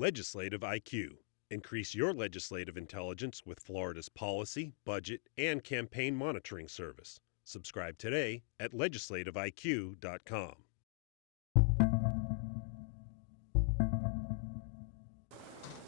Legislative IQ. Increase your legislative intelligence with Florida's policy, budget, and campaign monitoring service. Subscribe today at legislativeiq.com.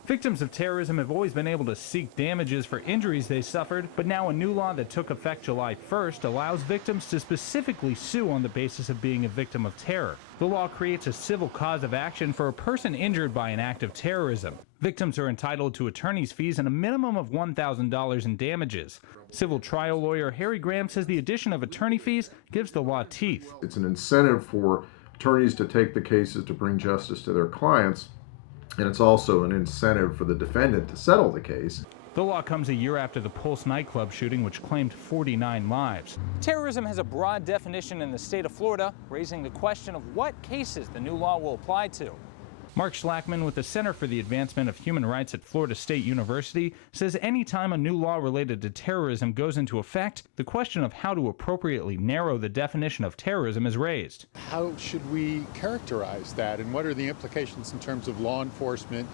Victims of terrorism have always been able to seek damages for injuries they suffered, but now a new law that took effect July 1st allows victims to specifically sue on the basis of being a victim of terror. The law creates a civil cause of action for a person injured by an act of terrorism. Victims are entitled to attorney's fees and a minimum of $1,000 in damages. Civil trial lawyer Harry Graham says the addition of attorney fees gives the law teeth. It's an incentive for attorneys to take the cases to bring justice to their clients. And it's also an incentive for the defendant to settle the case. The law comes a year after the Pulse nightclub shooting, which claimed 49 lives. Terrorism has a broad definition in the state of Florida, raising the question of what cases the new law will apply to. Mark Schlackman with the Center for the Advancement of Human Rights at Florida State University says anytime a new law related to terrorism goes into effect, the question of how to appropriately narrow the definition of terrorism is raised. How should we characterize that, and what are the implications in terms of law enforcement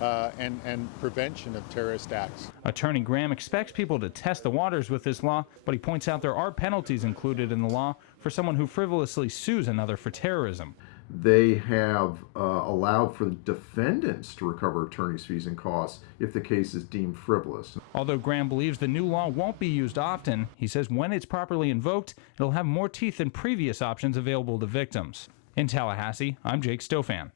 and prevention of terrorist acts? Attorney Graham expects people to test the waters with this law, but he points out there are penalties included in the law for someone who frivolously sues another for terrorism. They have allowed for the defendants to recover attorney's fees and costs if the case is deemed frivolous. Although Graham believes the new law won't be used often, he says when it's properly invoked, it'll have more teeth than previous options available to victims. In Tallahassee, I'm Jake Stofan.